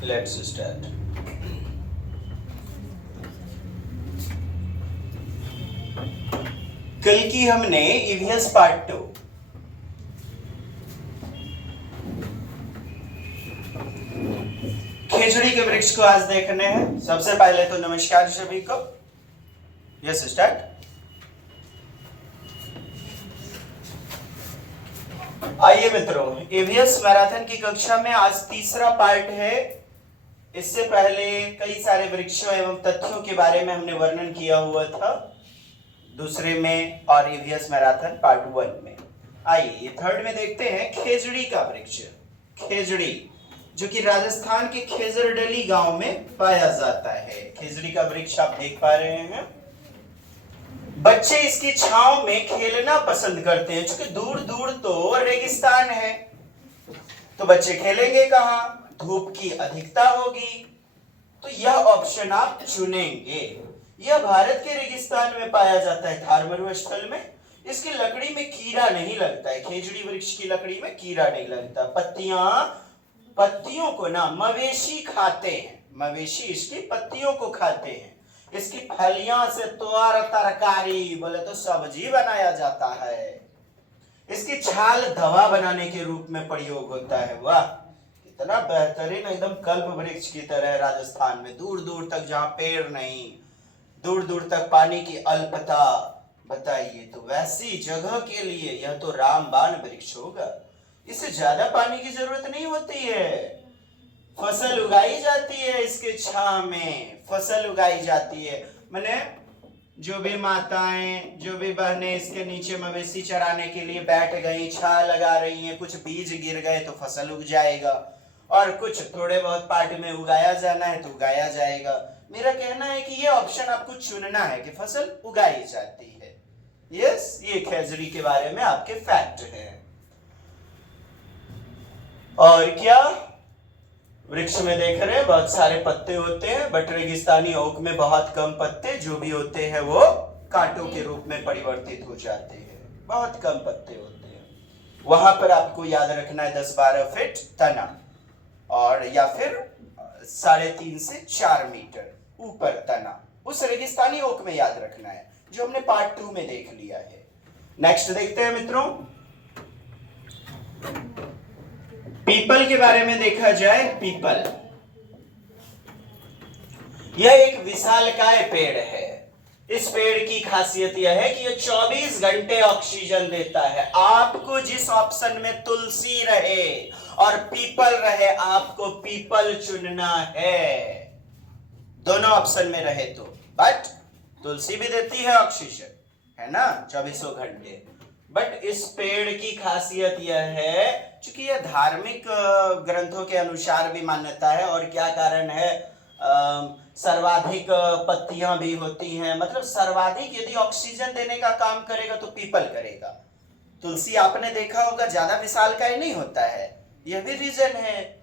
Let's start. कल की हमने ईवीएस पार्ट 2 खिचड़ी के वृक्ष को आज देखने हैं। सबसे पहले तो नमस्कार सभी को। Yes start. आइए मित्रों, ईवीएस मैराथन की कक्षा में आज तीसरा पार्ट है। इससे पहले कई सारे वृक्षों एवं तथ्यों के बारे में हमने वर्णन किया हुआ था दूसरे में और ईवीएस मैराथन पार्ट 1 में। आइए थर्ड में देखते हैं खेजड़ी का वृक्ष। खेजड़ी जो कि राजस्थान के खेजरडली गांव में पाया जाता है। खेजड़ी का वृक्ष आप देख पा रहे हैं। बच्चे इसकी छांव में खेलना पसंद करते हैं, क्योंकि दूर दूर तो रेगिस्तान है, तो बच्चे खेलेंगे कहां? धूप की अधिकता होगी, तो यह ऑप्शन आप चुनेंगे। यह भारत के रेगिस्तान में पाया जाता है, थार मरुस्थल में। इसकी लकड़ी में कीड़ा नहीं लगता है। खेजड़ी वृक्ष की लकड़ी में कीड़ा नहीं लगता। पत्तियों को ना मवेशी खाते हैं। मवेशी इसकी पत्तियों को खाते हैं। इसकी फलियां से तोर तरकारी बोले तो सब्जी बनाया जाता है। इसकी छाल दवा बनाने के रूप में प्रयोग होता है। वाह, कितना बेहतरीन, एकदम कल्प वृक्ष की तरह। राजस्थान में दूर दूर तक जहां पेड़ नहीं, दूर दूर तक पानी की अल्पता, बताइए, तो वैसी जगह के लिए यह तो रामबाण वृक्ष होगा। इसे ज्यादा पानी की जरूरत नहीं होती है। फसल उगाई जाती है इसके छांव में, फसल उगाई जाती है। मैंने जो भी माताएं, जो भी बहनें इसके नीचे मवेशी चराने के लिए बैठ गई, छां लगा रही हैं, कुछ बीज गिर गए तो फसल उग जाएगा, और कुछ थोड़े बहुत पार्ट में उगाया जाना है तो उगाया जाएगा। मेरा कहना है कि ये ऑप्शन आपको चुनना है कि फसल उगाई जाती है। यस, ये खेजड़ी के बारे में आपके फैक्ट है। और क्या वृक्ष में देख रहे हैं बहुत सारे पत्ते होते हैं, बट रेगिस्तानी ओक में बहुत कम पत्ते, जो भी होते हैं वो कांटों के रूप में परिवर्तित हो जाते हैं। बहुत कम पत्ते होते हैं। वहां पर आपको याद रखना है 10-12 फीट तना, और या फिर 3.5 से 4 मीटर ऊपर तना। उस रेगिस्तानी ओक में याद रखना है, जो हमने पार्ट 2 में देख लिया है। नेक्स्ट देखते हैं मित्रों, पीपल के बारे में देखा जाए। पीपल यह एक विशालकाय पेड़ है। इस पेड़ की खासियत यह है कि यह 24 घंटे ऑक्सीजन देता है। आपको जिस ऑप्शन में तुलसी रहे और पीपल रहे, आपको पीपल चुनना है। दोनों ऑप्शन में रहे तो, बट तुलसी भी देती है ऑक्सीजन, है ना, 24 घंटे। बट इस पेड़ की खासियत यह है, चूंकि यह धार्मिक ग्रंथों के अनुसार भी मान्यता है, और क्या कारण है, सर्वाधिक पत्तियां भी होती हैं। मतलब सर्वाधिक यदि ऑक्सीजन देने का काम करेगा तो पीपल करेगा। तुलसी आपने देखा होगा ज्यादा विशालकाय नहीं होता है, यह भी रीजन है।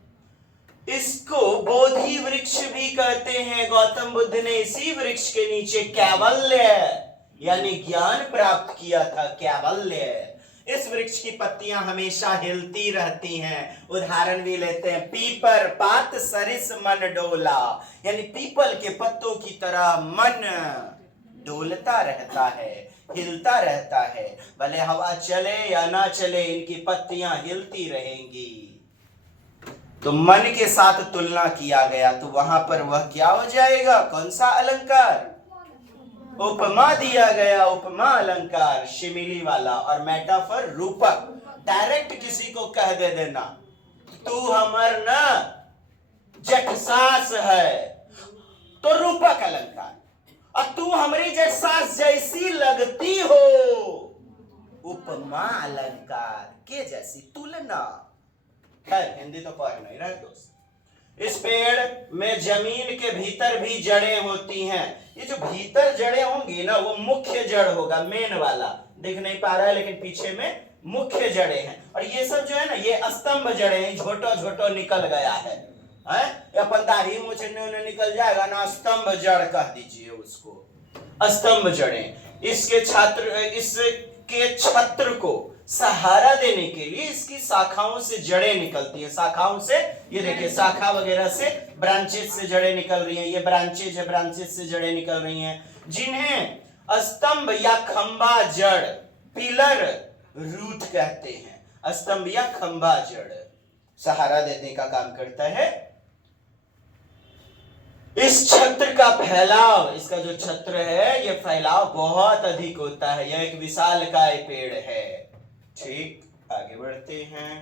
इसको बोधि वृक्ष भी कहते हैं। गौतम बुद्ध ने इसी वृक्ष के नीचे कैवल्य यानी ज्ञान प्राप्त किया था। कैवल्य। इस वृक्ष की पत्तियां हमेशा हिलती रहती हैं। उदाहरण भी लेते हैं, पीपर पात सरिस मन डोला, यानी पीपल के पत्तों की तरह मन डोलता रहता है, हिलता रहता है। भले हवा चले या ना चले, इनकी पत्तियां हिलती रहेंगी। तो मन के साथ तुलना किया गया, तो वहां पर वह क्या हो जाएगा? कौन सा अलंकार? उपमा दिया गया। उपमा अलंकार शिमिली वाला, और मेटाफर रूपक। डायरेक्ट किसी को कह दे देना, तू हमर ना जेठ सास है, तो रूपक अलंकार। और तू हमारी जेठ सास जैसी लगती हो, उपमा अलंकार के जैसी तुलना। खैर, हिंदी तो पढ़ नहीं रहे दोस्त। इस पेड़ में जमीन के भीतर भी जड़ें होती हैं। ये जो भीतर जड़ें होंगी ना, वो मुख्य जड़ होगा, मेन वाला। दिख नहीं पा रहा है, लेकिन पीछे में मुख्य जड़ें हैं। और ये सब जो है ना, ये स्तंभ जड़ें हैं। झोटो झोटो निकल गया है, अपन दाढ़ी मूछने निकल जाएगा ना, स्तंभ जड़ कह दीजिए उसको, स्तंभ जड़ें। इसके छत्र को सहारा देने के लिए इसकी शाखाओं से जड़ें निकलती है, शाखाओं से, ये देखिए शाखा वगैरह से, ब्रांचेस से जड़ें निकल रही हैं, ये ब्रांचेज है, ब्रांचेस से जड़ें निकल रही हैं, जिन्हें स्तंभ या खंभा जड़, पिलर रूट कहते हैं। स्तंभ या खंभा जड़ सहारा देने का काम करता है। इस छत्र का फैलाव, इसका जो छत्र है, यह फैलाव बहुत अधिक होता है। यह एक विशालकाय पेड़ है। ठीक, आगे बढ़ते हैं।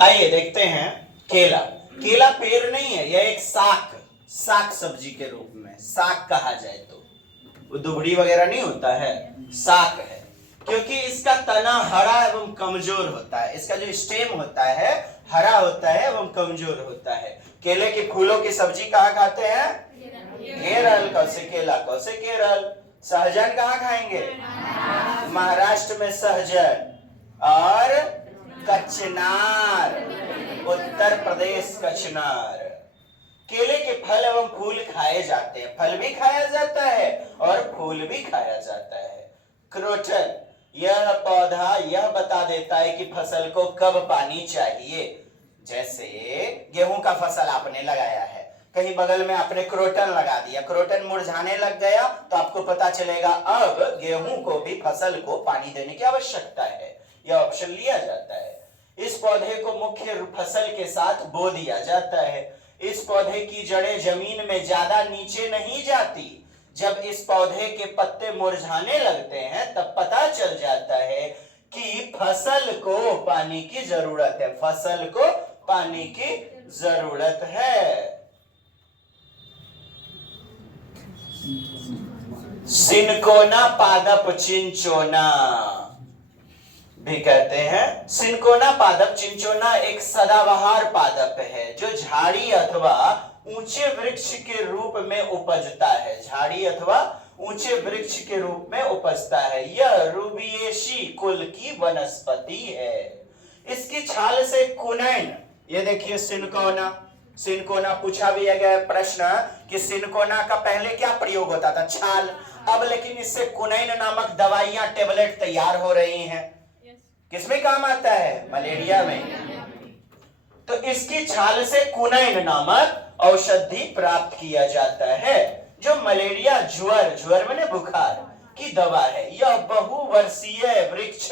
आइए देखते हैं केला। केला पेड़ नहीं है, यह एक साग, साग सब्जी के रूप में, साग कहा जाए तो, वो दुबड़ी वगैरह नहीं होता है, साग है, क्योंकि इसका तना हरा एवं कमजोर होता है। इसका जो स्टेम होता है हरा होता है एवं कमजोर होता है। केले के फूलों की सब्जी कहाँ खाते हैं? केरल। कौसे केला, कौसे केरल। सहजन कहाँ खाएंगे? महाराष्ट्र में सहजन। और कचनार, उत्तर प्रदेश कचनार। केले के फल एवं फूल खाए जाते हैं, फल भी खाया जाता है और फूल भी खाया जाता है। क्रोटन, यह पौधा यह बता देता है कि फसल को कब पानी चाहिए। जैसे गेहूं का फसल आपने लगाया है, कहीं बगल में आपने क्रोटन लगा दिया, क्रोटन मुरझाने लग गया, तो आपको पता चलेगा अब गेहूं को भी, फसल को पानी देने की आवश्यकता है। यह ऑप्शन लिया जाता है। इस पौधे को मुख्य फसल के साथ बो दिया जाता है। इस पौधे की जड़ें जमीन में ज्यादा नीचे नहीं जाती। जब इस पौधे के पत्ते मुरझाने लगते हैं तब पता चल जाता है कि फसल को पानी की जरूरत है, फसल को पानी की जरूरत है। सिनकोना पादप चिंचोना भी कहते हैं। सिनकोना पादप चिंचोना एक सदाबहार पादप है जो झाड़ी अथवा ऊंचे वृक्ष के रूप में उपजता है। झाड़ी अथवा ऊंचे वृक्ष के रूप में उपजता है। यह रूबिएसी कुल की वनस्पति है। इसकी छाल से कुनैन, ये देखिए सिनकोना, सिनकोना पूछा भी गया प्रश्न कि सिनकोना का पहले क्या प्रयोग होता था? छाल। अब लेकिन इससे कुनैन नामक दवाइयां, टेबलेट तैयार हो रही हैं। किसमें काम आता है? मलेरिया में। तो इसकी छाल से कुनैन नामक औषधि प्राप्त किया जाता है जो मलेरिया, ज्वर, ज्वर में बुखार की दवा है। यह बहुवर्षीय वृक्ष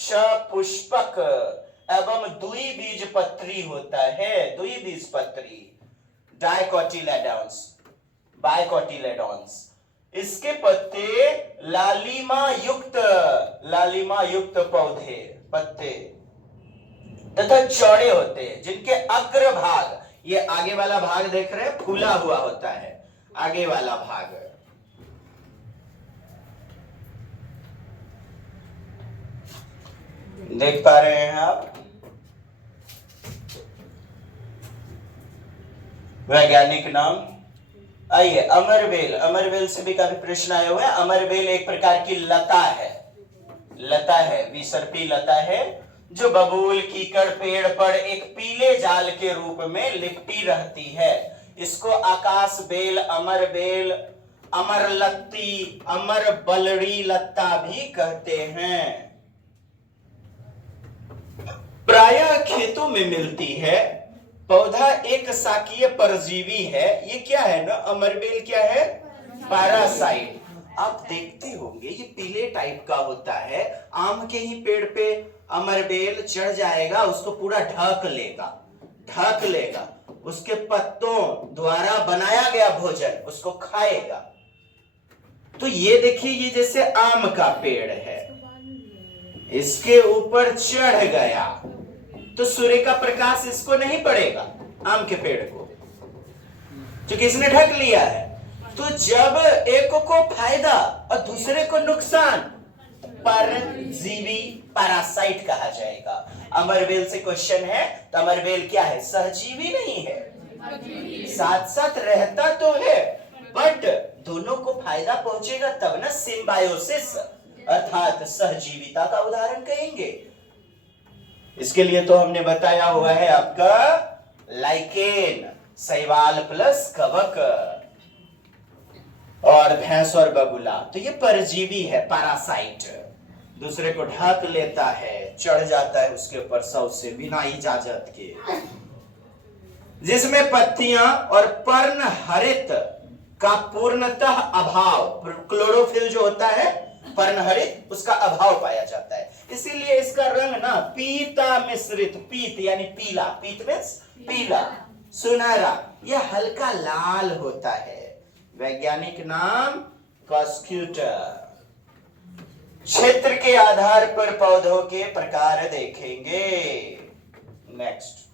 सपुष्पक एवं द्विबीजपत्री होता है। द्विबीजपत्री, डाइकोटिलेडॉन्स, बाइकोटिलेडॉन्स। इसके पत्ते लालिमा युक्त पौधे, पत्ते तथा चौड़े होते हैं, जिनके अग्र भाग, ये आगे वाला भाग देख रहे हैं, फूला हुआ होता है, आगे वाला भाग। देख पा रहे हैं आप? वैज्ञानिक नाम। आइए, अमरवेल। अमरवेल से भी काफी प्रश्न आए हुए हैं। अमरवेल एक प्रकार की लता है, लता है, विसर्पी लता है, जो बबूल, कीकड़ पेड़ पर एक पीले जाल के रूप में लिपटी रहती है। इसको आकाश बेल, अमर बेल, अमर लत्ती, अमर बलड़ी लत्ता भी कहते हैं। प्रायः खेतों में मिलती है। पौधा एक शाकीय परजीवी है। ये क्या है ना, अमरबेल क्या है? पैरासाइट। आप देखते होंगे ये पीले टाइप का होता है। आम के ही पेड़ पे अमरबेल चढ़ जाएगा, उसको पूरा ढक लेगा, ढक लेगा, उसके पत्तों द्वारा बनाया गया भोजन उसको खाएगा। तो ये देखिए, ये जैसे आम का पेड़ है, इसके ऊपर चढ़ गया तो सूर्य का प्रकाश इसको नहीं पड़ेगा, आम के पेड़ को, क्योंकि इसने ढक लिया है। तो जब एक को फायदा और दूसरे को नुकसान, परजीवी, पैरासाइट कहा जाएगा। अमरबेल से क्वेश्चन है, तो अमरबेल क्या है? सहजीवी नहीं है, साथ साथ रहता तो है, बट दोनों को फायदा पहुंचेगा तब ना, सिम्बायोसिस अर्थात सहजीविता का उदाहरण कहेंगे। इसके लिए तो हमने बताया हुआ है आपका लाइकेन, शैवाल प्लस कवक, और भैंस और बगुला। तो ये परजीवी है, पैरासाइट। दूसरे को ढक लेता है, चढ़ जाता है उसके ऊपर सौ से बिना इजाजत के, जिसमें पत्तियां और पर्णहरित का पूर्णतः अभाव, क्लोरोफिल जो होता है पर्णहरित उसका अभाव पाया जाता है, इसीलिए इसका रंग ना पीता मिश्रित, पीत यानी पीला, पीत मीन्स पीला, सुनहरा, यह हल्का लाल होता है। वैज्ञानिक नाम कॉस्क्यूटर। क्षेत्र के आधार पर पौधों के प्रकार देखेंगे। नेक्स्ट,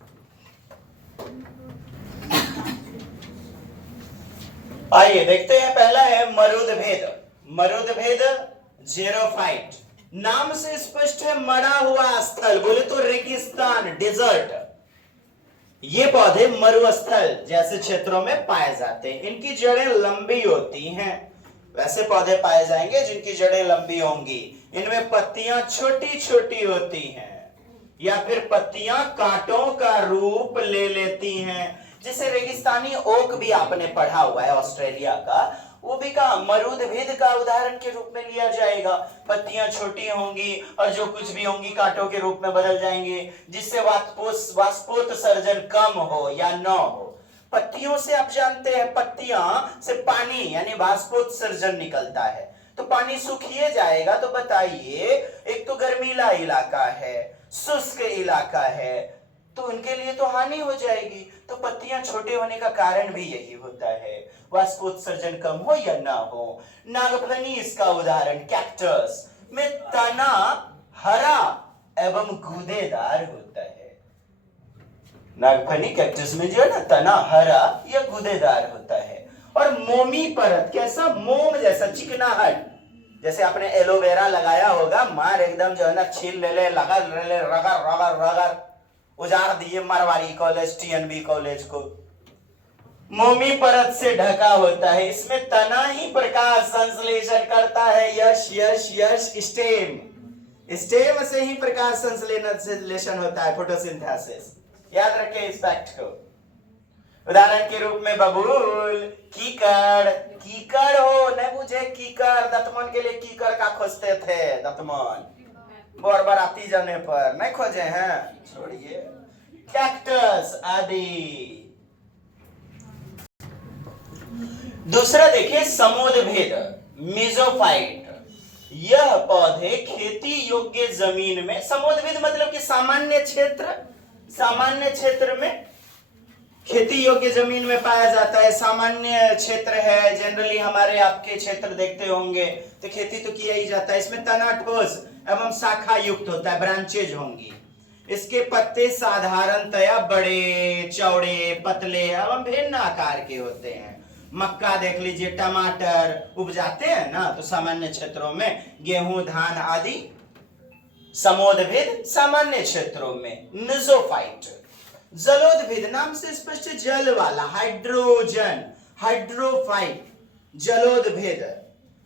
आइए देखते हैं। पहला है मरुदभेद। मरुदभेद जेरोफाइट, नाम से स्पष्ट है मरा हुआ स्थल, बोले तो रेगिस्तान, डेजर्ट। ये पौधे मरुस्थल जैसे क्षेत्रों में पाए जाते हैं। इनकी जड़ें लंबी होती हैं, वैसे पौधे पाए जाएंगे जिनकी जड़ें लंबी होंगी। इनमें पत्तियां छोटी छोटी होती हैं या फिर पत्तियां कांटों का रूप ले लेती हैं, जिसे रेगिस्तानी ओक भी आपने पढ़ा हुआ है ऑस्ट्रेलिया का, वो भी का मरुदभेद का उदाहरण के रूप में लिया जाएगा। पत्तियां छोटी होंगी और जो कुछ भी होंगी कांटों के रूप में बदल जाएंगे, जिससे वाष्पोत्सर्जन कम हो या न हो। पत्तियों से आप जानते हैं पत्तियां से पानी यानी वाष्पोत्सर्जन निकलता है, तो पानी सूखिए जाएगा। तो बताइए, एक तो गर्मीला इलाका है, शुष्क इलाका है, तो उनके लिए तो हानि हो जाएगी। तो पत्तियां छोटे होने का कारण भी यही होता है, वाष्पोत्सर्जन कम हो या ना हो। नागफनी इसका उदाहरण, कैक्टस में तना हरा एवं गूदेदार होता है। नागफनी कैक्टस में जो है ना तना हरा या गूदेदार होता है। और मोमी परत, कैसा, मोम जैसा, चिकनाहट, जैसे आपने एलोवेरा लगाया होगा, मार एकदम जो है ना छील ले लगा ले रगड़ रगड़ रगड़ उजाड़ दिए मारवाड़ी कॉलेज, टीएनबी कॉलेज को। मोमी परत से ढका होता है, इसमें तना ही प्रकाश संश्लेषण करता है। यश यश यश, स्टेम, स्टेम से ही प्रकाश संश्लेषण होता है, फोटोसिंथेसिस। याद रखें इस फैक्ट को। उदाहरण के रूप में बबूल, कीकड़, कीकड़ हो न बुझे, कीकड़ दतमन के लिए कीकड़ का खोजते थे, दतमन बोर बराती जाने पर नहीं खोजे हैं, छोड़िए। कैक्टस आदि। दूसरा देखिए क्षेत्रफेद, मेसोफाइट। यह पौधे खेती योग्य जमीन में, क्षेत्रफेद मतलब कि सामान्य क्षेत्र, सामान्य क्षेत्र में खेती योग्य जमीन में पाया जाता है। सामान्य क्षेत्र है, जनरली हमारे आपके क्षेत्र देखते होंगे तो खेती तो किया ही जाता है। इसमें तना ठोस एवं शाखा युक्त होता है, ब्रांचेज होंगी। इसके पत्ते साधारणतया बड़े, चौड़े, पतले एवं भिन्न आकार के होते हैं। मक्का देख लीजिए, टमाटर उपजाते हैं ना, तो सामान्य क्षेत्रों में गेहूं, धान आदि। समोदभेद सामान्य क्षेत्रों में। निजोफाइट, जलोदभेद, नाम से स्पष्ट जल वाला, हाइड्रोजन, हाइड्रोफाइट, जलोदभेद।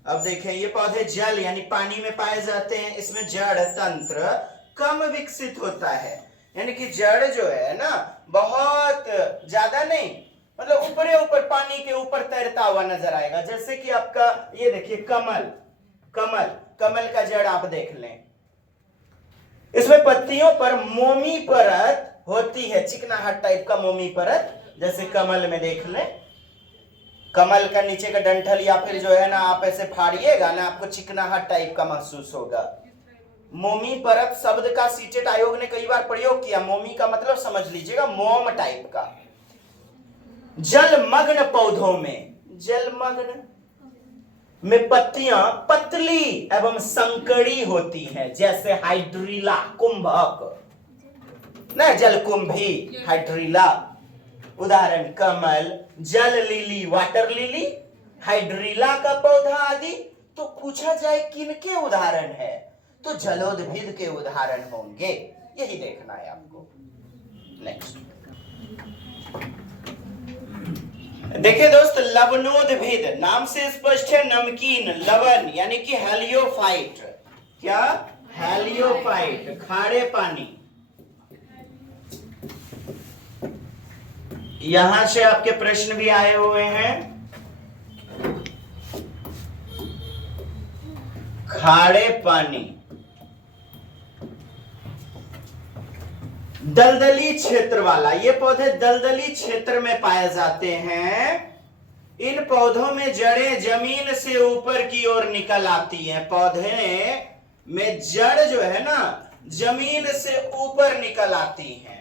अब देखें, ये पौधे जल यानी पानी में पाए जाते हैं। इसमें जड़ तंत्र कम विकसित होता है, यानी कि जड़ जो है ना बहुत ज्यादा नहीं, मतलब ऊपरे ऊपर पानी के ऊपर तैरता हुआ नजर आएगा। जैसे कि आपका ये देखिए कमल, कमल, कमल का जड़ आप देख लें, इसमें पत्तियों पर मोमी परत होती है, चिकनाहट टाइप का मोमी परत, जैसे कमल में देख लें। कमल का नीचे का डंठल या फिर जो है ना आप ऐसे फाड़िएगा ना, आपको चिकनाहट टाइप का महसूस होगा। मोमी परत शब्द का सीटेट आयोग ने कई बार प्रयोग किया। मोमी का मतलब समझ लीजिएगा मोम टाइप का। जलमग्न पौधों में, जलमग्न में पत्तियां पतली एवं संकड़ी होती हैं, जैसे हाइड्रीला, कुंभक ना, जलकुंभी, हाइड्रीला। उदाहरण कमल, जल लिली, वाटर लिली, हाइड्रीला का पौधा आदि। तो पूछा जाए किनके उदाहरण है, तो जलोदभेद के उदाहरण होंगे, यही देखना है आपको। नेक्स्ट देखिए दोस्त, लवणोदभेद, नाम से स्पष्ट है नमकीन, लवण यानी कि हेलियोफाइट। क्या, हेलियोफाइट, खारे पानी। यहां से आपके प्रश्न भी आए हुए हैं। खारे पानी, दलदली क्षेत्र वाला, ये पौधे दलदली क्षेत्र में पाए जाते हैं। इन पौधों में जड़ें जमीन से ऊपर की ओर निकल आती हैं। पौधे में जड़ जो है ना जमीन से ऊपर निकल आती हैं,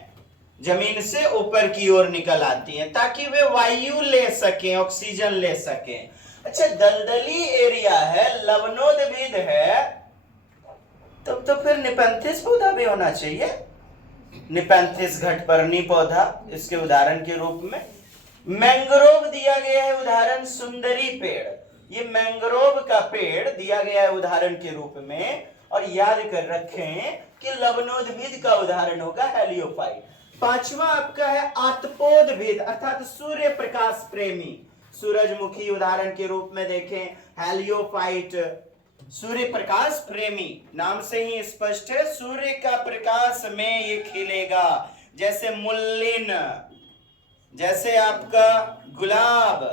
जमीन से ऊपर की ओर निकल आती हैं ताकि वे वायु ले सकें, ऑक्सीजन ले सकें। अच्छा, दलदली एरिया है, लवणोद्भिद है, तब तो फिर निपेंथिस पौधा भी होना चाहिए। निपेंथिस घटपर्णी पौधा इसके उदाहरण के रूप में। मैंग्रोव दिया गया है उदाहरण, सुंदरी पेड़, ये मैंग्रोव का पेड़ दिया गया है उदाहरण के रूप में। और याद कर रखें कि लवणोद्भिद का उदाहरण होगा हेलियोफाइट। पांचवा आपका है आतपोदभिद अर्थात सूर्य प्रकाश प्रेमी, सूरजमुखी उदाहरण के रूप में देखें, हेलियोफाइट सूर्य प्रकाश प्रेमी, नाम से ही स्पष्ट है सूर्य का प्रकाश में ये खिलेगा। जैसे मुल्लिन, जैसे आपका गुलाब,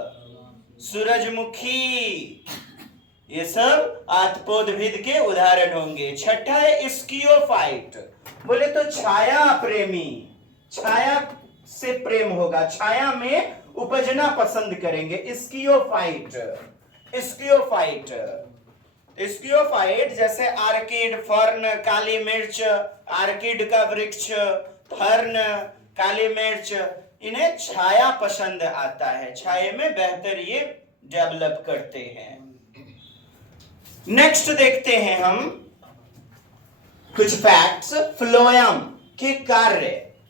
सूरजमुखी, ये सब आतपोदभिद के उदाहरण होंगे। छठा है स्कियोफाइट, बोले तो छाया प्रेमी, छाया से प्रेम होगा, छाया में उपजना पसंद करेंगे। स्कियोफाइट, स्कियोफाइट, स्कियोफाइट जैसे आर्किड, फर्न, काली मिर्च, आर्किड का वृक्ष, फर्न, काली मिर्च, इन्हें छाया पसंद आता है, छाये में बेहतर ये डेवलप करते हैं। नेक्स्ट देखते हैं हम कुछ फैक्ट्स। फ्लोएम के कार्य,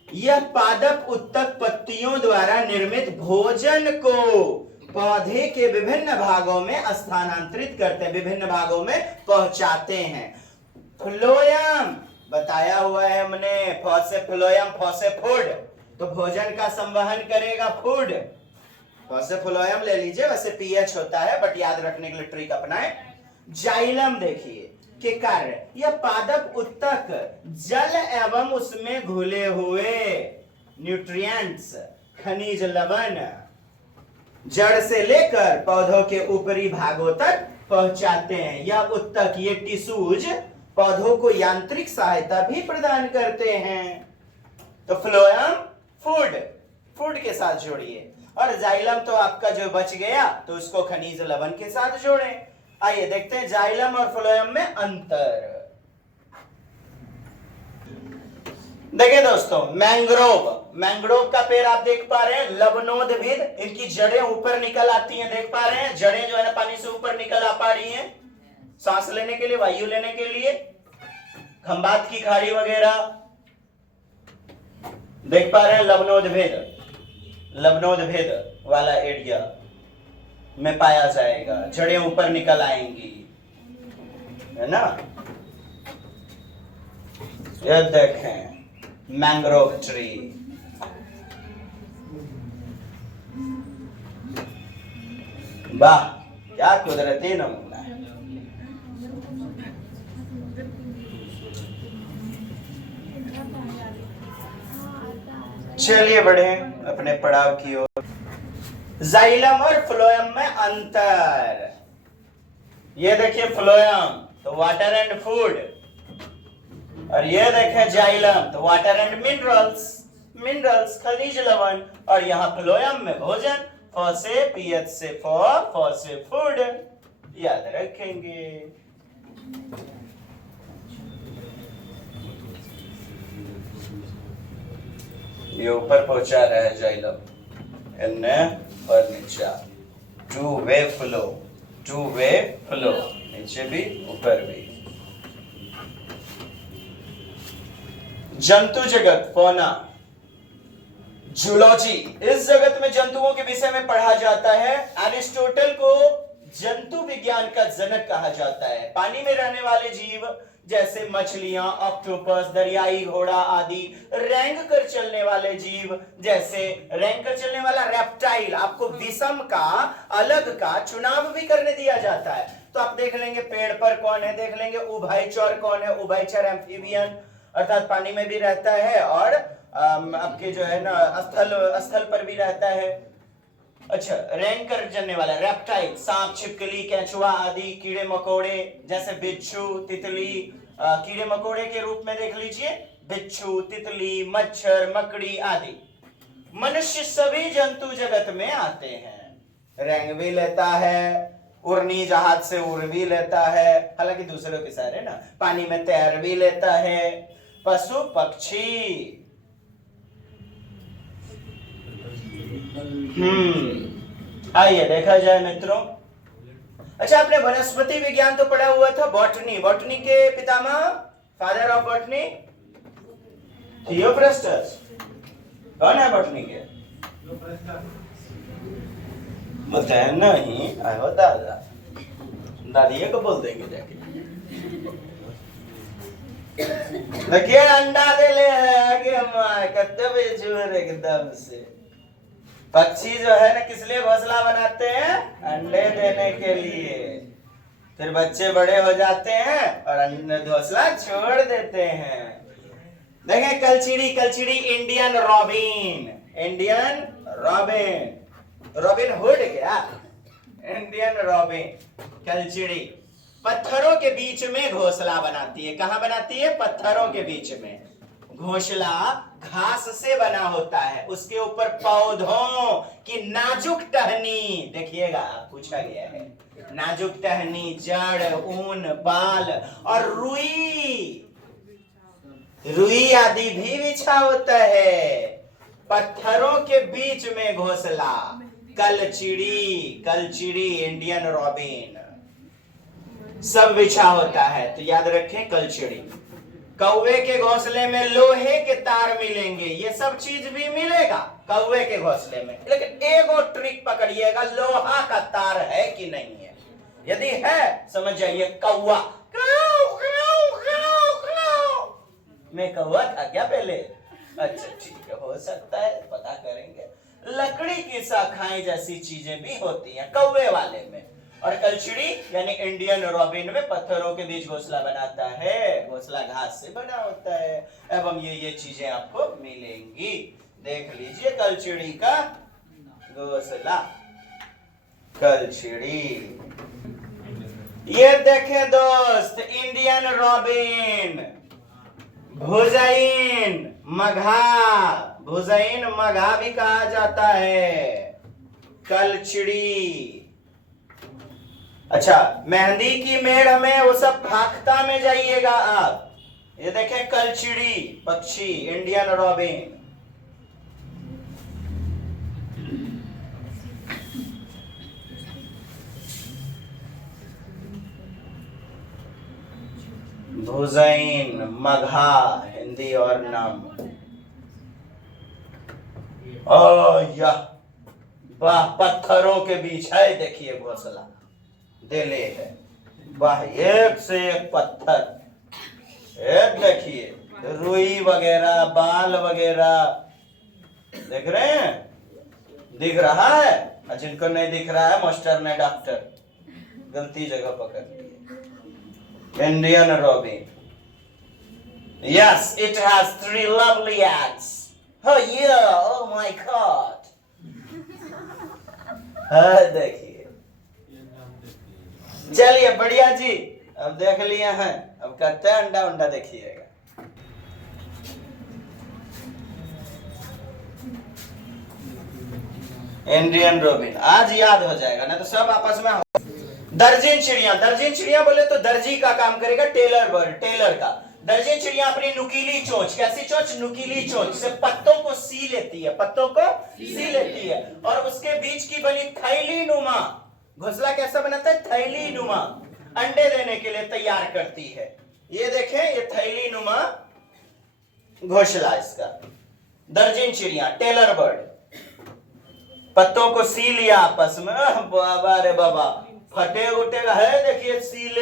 यह पादप उत्तक पत्तियों द्वारा निर्मित भोजन को पौधे के विभिन्न भागों में स्थानांतरित करते हैं, विभिन्न भागों में पहुंचाते हैं। फ्लोएम बताया हुआ है हमने, फॉसे फ्लोएम, फॉसे फूड, तो भोजन का संवहन करेगा फूड, फॉसे फ्लोएम ले लीजिए, वैसे पीएच होता है बट याद रखने के लिए ट्रिक अपनाएं। जाइलम देखिए के कार्य, यह पादप उत्तक जल एवं उसमें घुले हुए न्यूट्रिएंट्स, खनिज लवण जड़ से लेकर पौधों के ऊपरी भागों तक पहुंचाते हैं। यह उत्तक, ये टिश्यूज पौधों को यांत्रिक सहायता भी प्रदान करते हैं। तो फ्लोएम फूड, फूड के साथ जोड़िए, और जाइलम तो आपका जो बच गया तो उसको खनिज लवण के साथ जोड़ें। आइए देखते हैं जाइलम और फ्लोएम में अंतर। देखिए दोस्तों, मैंग्रोव, मैंग्रोव का पेड़ आप देख पा रहे हैं, लवणोद्भिद, इनकी जड़ें ऊपर निकल आती हैं, देख पा रहे हैं, जड़ें जो है ना पानी से ऊपर निकल आ पा रही हैं सांस लेने के लिए, वायु लेने के लिए। खंबात की खाड़ी वगैरह देख पा रहे हैं, लवणोद्भिद, लवणोद्भिद वाला एरिया में पाया जाएगा, जड़ें ऊपर निकल आएंगी, है ना। ये देखें मैंग्रोव ट्री, वाह क्या कुदरती नमूना है। चलिए बढ़े अपने पड़ाव की ओर। जाइलम और फ्लोएम में अंतर, ये देखिए फ्लोएम तो वाटर एंड फूड, और ये देखें जाइलम तो वाटर एंड मिनरल्स, मिनरल्स खनिज लवण, और यहां फ्लोएम में भोजन, फ से पीएच से फ से फूड, याद रखेंगे। ये ऊपर पहुंचा रहा है जाइलम, और नीचे two way flow, two way flow, नीचे भी ऊपर भी। जंतु जगत, फौना, जूलॉजी, इस जगत में जंतुओं के विषय में पढ़ा जाता है। एरिस्टोटल को जंतु विज्ञान का जनक कहा जाता है। पानी में रहने वाले जीव जैसे मछलियां, ऑक्टोपस, दरियाई घोड़ा आदि, रेंग कर चलने वाले जीव जैसे रेंग कर चलने वाला रेप्टाइल, आपको विषम का अलग का चुनाव भी करने दिया जाता है। तो आप देख लेंगे पेड़ पर कौन है, देख लेंगे उभयचर कौन है, उभयचर एम्फीबियन अर्थात पानी में भी रहता है और आपके जो है ना स्थल पर भी रहता है। अच्छा, रेंग कर चलने वाला रेप्टाइल, सांप, छिपकली, केंचुआ आदि, कीड़े मकोड़े जैसे बिच्छू, तितली, कीड़े मकोड़े के रूप में देख लीजिए बिच्छू, तितली, मच्छर, मकड़ी आदि। मनुष्य सभी जंतु जगत में आते हैं। रेंग भी लेता है, उड़नी जहाज से उड़ भी लेता है, हालांकि दूसरों के सारे ना, पानी में तैर भी लेता है। पशु पक्षी, आइए देखा जाए मित्रों। अच्छा, आपने वनस्पति विज्ञान तो पढ़ा हुआ था, बॉटनी। बॉटनी के पितामह, फादर ऑफ बॉटनी, थियोफ्रस्टस। कौन है बॉटनी के? बताया नहीं, आयो दादा, दादिये को बोल देंगे जाके। देखिए अंडा दे ले आगे मां, कत्ते बजे जोर एकदम से। पक्षी जो है ना, किस लिए घोंसला बनाते हैं? अंडे देने के लिए। फिर बच्चे बड़े हो जाते हैं और घोंसला छोड़ देते हैं। देखें कलचिड़ी, कलचिड़ी Indian robin, Indian robin, Robin Hood क्या? इंडियन रॉबिन कलचिड़ी पत्थरों के बीच में घोंसला बनाती है। कहां बनाती है? पत्थरों के बीच में। घोंसला घास से बना होता है, उसके ऊपर पौधों की नाजुक टहनी, देखिएगा पूछा गया है, नाजुक टहनी, जड़, ऊन, बाल और रुई, रुई आदि भी बिछा होता है। पत्थरों के बीच में घोंसला, कलचिड़ी, कलचिड़ी इंडियन रॉबिन सब बिछा होता है। तो याद रखें कलचिड़ी। कौवे के घोंसले में लोहे के तार मिलेंगे, ये सब चीज भी मिलेगा कौवे के घोंसले में, लेकिन एगो ट्रिक पकड़िएगा, लोहा का तार है कि नहीं है। यदि है समझ जाइए कौवा। मैं कौवा था क्या पहले? अच्छा ठीक है, हो सकता है, पता करेंगे। लकड़ी की शाखाएं जैसी चीजें भी होती हैं कौवे वाले में। और कलचिड़ी यानी इंडियन रॉबिन में पत्थरों के बीच घोंसला बनाता है, घोंसला घास से बना होता है, एवं ये चीजें आपको मिलेंगी। देख लीजिए कलचिड़ी का घोंसला, कलचिड़ी। ये देखे दोस्त, इंडियन रॉबिन, भुजैन मघा, भुजैन मघा भी कहा जाता है, कलचिड़ी। अच्छा, मेहंदी की मेड़ में वो सब फाख्ता में जाइएगा आप। ये देखें कलचिड़ी पक्षी, इंडियन रॉबिन। भुजैन मघा हिंदी और नाम। ओ या वाह, पत्थरों के बीच है, देखिए घोंसला देले है, वाह, एक से एक पत्थर। एक देखिए रुई वगैरह, बाल वगैरह, देख रहे हैं? दिख रहा है? जिनको नहीं दिख रहा है, मास्टर ने डॉक्टर गलती जगह पकड़ ली। Indian robin, yes, it has 3 lovely eggs. Oh yeah, oh my god. देखिए, चलिए बढ़िया जी, अब देख लिया है, अब करते हैं अंडा उंडा, देखिएगा। इंडियन रॉबिन आज याद हो जाएगा, ना तो सब आपस में। दर्जन चिड़िया, दर्जन चिड़िया बोले तो दर्जी का काम करेगा, टेलर बर्ड, टेलर का। दर्जन चिड़िया अपनी नुकीली चोंच, कैसी चोंच? नुकीली चोंच से पत्तों को सी लेती है, पत्तों को सी लेती है, और उसके बीच की बनी थैली नुमा घोंसला कैसा बनाता है? थैली नुमा, अंडे देने के लिए तैयार करती है। ये देखें, ये थैली नुमा घोंसला इसका। दर्जन चिड़िया, टेलर बर्ड, पत्तों को सी लिया आपस में, बाबा रे बाबा, फटे उटेगा है, देखिए सी ले